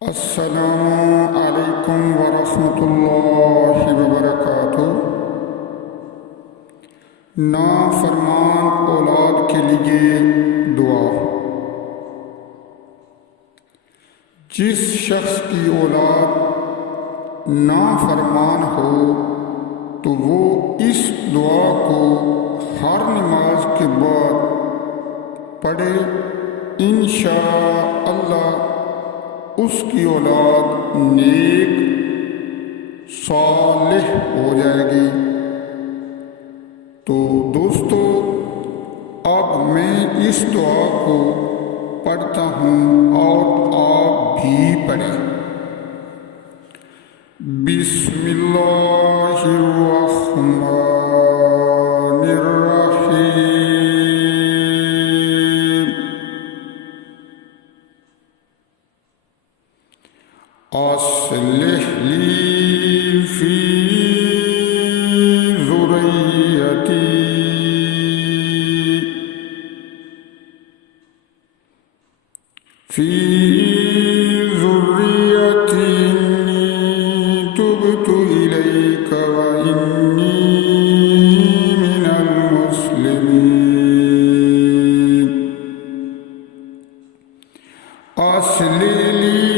السلام علیکم ورحمۃ اللہ وبرکاتہ۔ نافرمان اولاد کے لیے دعا۔ جس شخص کی اولاد نافرمان ہو تو وہ اس دعا کو ہر نماز کے بعد پڑھے، انشاءاللہ اس کی اولاد نیک صالح ہو جائے گی۔ تو دوستو، اب میں اس دعا کو پڑھتا ہوں اور آپ بھی پڑھیں۔ بسم اللہ الرحمن الرحیم۔ اصلح لی فی ذریتی انی تبت الیک وانی من المسلمین۔ اصلح لی